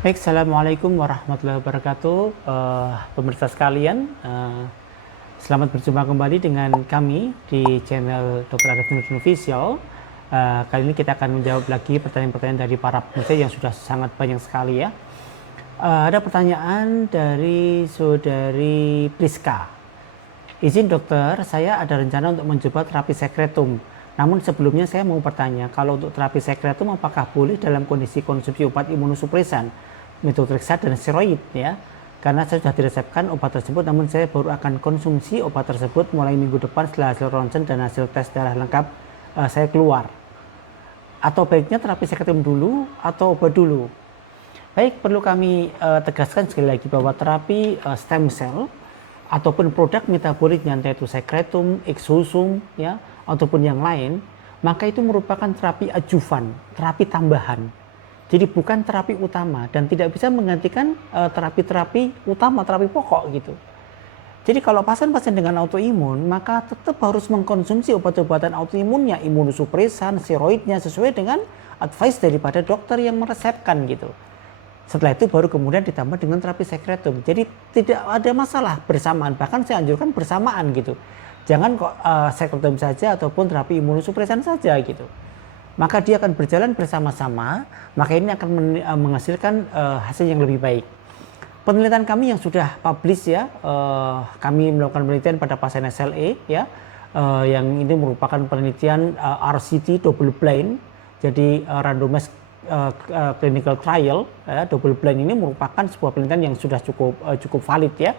Baik, Assalamualaikum warahmatullahi wabarakatuh. Pemirsa sekalian, selamat berjumpa kembali dengan kami di channel Dr. Arif Nurdin Official. Kali ini kita akan menjawab lagi pertanyaan-pertanyaan dari para pemirsa yang sudah sangat banyak sekali ya. Ada pertanyaan dari saudari Priska. Izin dokter, saya ada rencana untuk mencoba terapi sekretum. Namun sebelumnya saya mau bertanya, kalau untuk terapi sekretum apakah boleh dalam kondisi konsumsi obat imunosupresan, methotrexate dan steroid ya? Karena saya sudah diresepkan obat tersebut, namun saya baru akan konsumsi obat tersebut mulai minggu depan setelah hasil ronsen dan hasil tes darah lengkap saya keluar. Atau baiknya terapi sekretum dulu atau obat dulu? Baik, perlu kami tegaskan sekali lagi bahwa terapi stem cell ataupun produk metaboliknya entah itu sekretum, exosum ya, ataupun yang lain, maka itu merupakan terapi adjuvan, terapi tambahan. Jadi bukan terapi utama dan tidak bisa menggantikan terapi-terapi utama, terapi pokok gitu. Jadi kalau pasien-pasien dengan autoimun, maka tetap harus mengkonsumsi obat-obatan autoimunnya, imunosupresan, steroidnya sesuai dengan advice daripada dokter yang meresepkan gitu. Setelah itu baru kemudian ditambah dengan terapi sekretum. Jadi tidak ada masalah bersamaan, bahkan saya anjurkan bersamaan gitu. Jangan kok sekretum saja ataupun terapi imunosupresan saja gitu. Maka dia akan berjalan bersama-sama, maka ini akan menghasilkan hasil yang lebih baik. Penelitian kami yang sudah publish ya, kami melakukan penelitian pada pasien SLE ya, yang ini merupakan penelitian RCT double blind, jadi randomized clinical trial double blind ini merupakan sebuah penelitian yang sudah cukup valid ya.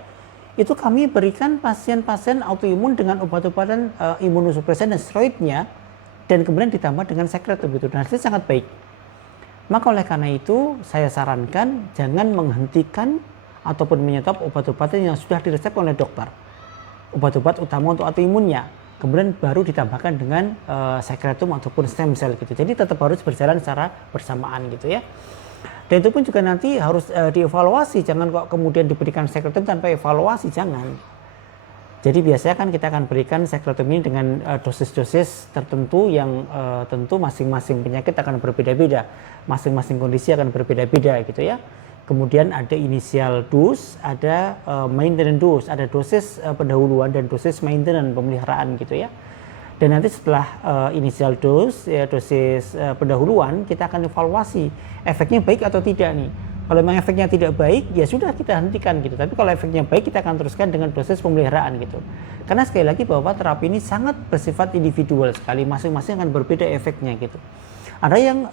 Itu kami berikan pasien-pasien autoimun dengan obat-obatan imunosupresan dan steroidnya dan kemudian ditambah dengan sekretum itu, dan hasilnya sangat baik. Maka oleh karena itu saya sarankan jangan menghentikan ataupun menyetop obat-obatan yang sudah diresep oleh dokter, obat-obat utama untuk autoimunnya, kemudian baru ditambahkan dengan sekretum ataupun stem cell gitu. Jadi tetap harus berjalan secara bersamaan gitu ya. Dan itu pun juga nanti harus dievaluasi, jangan kok kemudian diberikan sekretum tanpa evaluasi, jangan. Jadi biasanya kan kita akan berikan sekretum ini dengan dosis-dosis tertentu yang tentu masing-masing penyakit akan berbeda-beda, masing-masing kondisi akan berbeda-beda gitu ya. Kemudian ada initial dose, ada maintenance dose, ada dosis pendahuluan dan dosis maintenance pemeliharaan gitu ya. Dan nanti setelah initial dose, ya, dosis pendahuluan, kita akan evaluasi efeknya baik atau tidak nih. Kalau memang efeknya tidak baik, ya sudah kita hentikan gitu. Tapi kalau efeknya baik, kita akan teruskan dengan dosis pemeliharaan gitu. Karena sekali lagi bahwa terapi ini sangat bersifat individual sekali, masing-masing akan berbeda efeknya gitu. Ada yang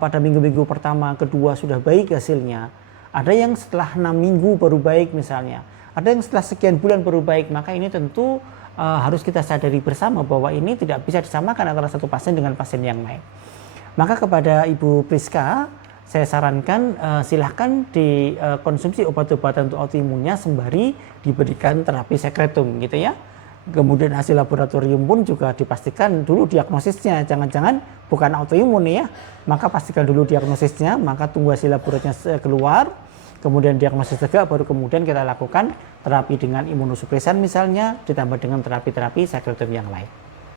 pada minggu-minggu pertama, kedua sudah baik hasilnya. Ada yang setelah 6 minggu baru baik misalnya. Ada yang setelah sekian bulan baru baik. Maka ini tentu harus kita sadari bersama bahwa ini tidak bisa disamakan antara satu pasien dengan pasien yang lain. Maka kepada Ibu Priska, saya sarankan silahkan dikonsumsi obat-obatan untuk autoimunnya sembari diberikan terapi sekretum gitu ya. Kemudian hasil laboratorium pun juga dipastikan dulu diagnosisnya, jangan-jangan bukan autoimun ya. Maka pastikan dulu diagnosisnya, maka tunggu hasil laboratoriumnya keluar. Kemudian diagnosis tegak, baru kemudian kita lakukan terapi dengan imunosupresan misalnya, ditambah dengan terapi-terapi sekretum yang lain.